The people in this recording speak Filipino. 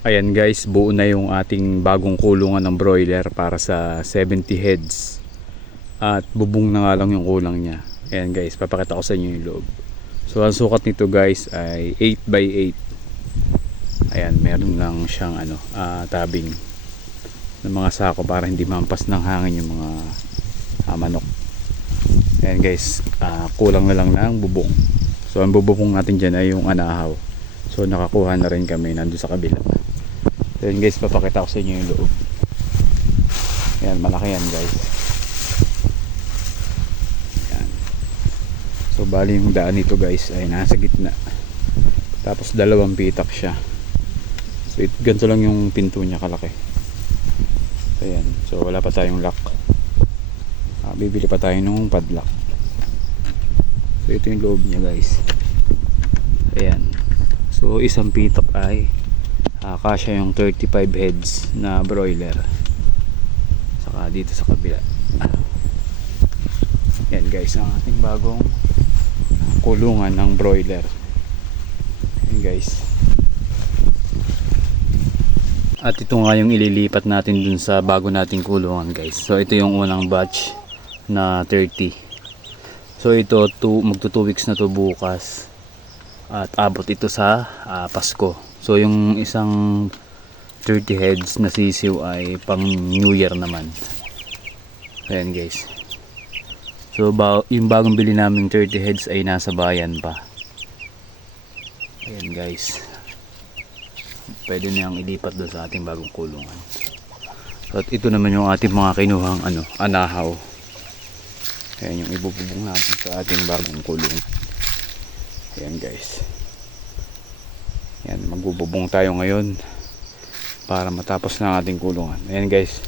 Ayan guys, buo na yung ating bagong kulungan ng broiler para sa 70 heads. At bubong na nga lang yung kulang niya. Ayan guys, papakita ko sa inyo yung loob. So ang sukat nito guys ay 8x8. Ayan, meron lang siyang tabing ng mga sako para hindi mampas ng hangin yung mga manok. Ayan guys, kulang na lang ng bubong. So ang bubong natin dyan ay yung anahaw. So nakakuha na rin kami nandun sa kabila. Ayan guys, papakita ko sa inyo yung loob. Ayan, malaki yan guys. Ayan. So bali yung daan nito guys ay nasa gitna. Tapos dalawang pitak siya. So ganito lang yung pinto niya kalaki. Ayan, so wala pa tayong lock. Bibili pa tayo ng padlock. So ito yung loob niya guys. Ayan. So isang pitak ay kasya yung 35 heads na broiler. Saka dito sa kabila. Yan guys, ang ating bagong kulungan ng broiler. Yan guys. At ito nga yung ililipat natin dun sa bago nating kulungan guys. So ito yung unang batch na 30. So ito magto 2 weeks na to bukas. At abot ito sa Pasko. So yung isang 30 heads na sisiw ay pang New Year naman. Ayan guys. So yung bagong bili naming 30 heads ay nasa bayan pa. Ayan guys. Pwede na yung ilipat doon sa ating bagong kulungan. So, at ito naman yung ating mga kinuhang anahaw. Ayan yung ibububong natin sa ating bagong kulungan. Ayan guys. Yan, magbububong tayo ngayon para matapos na ang ating kulungan. Ayan guys.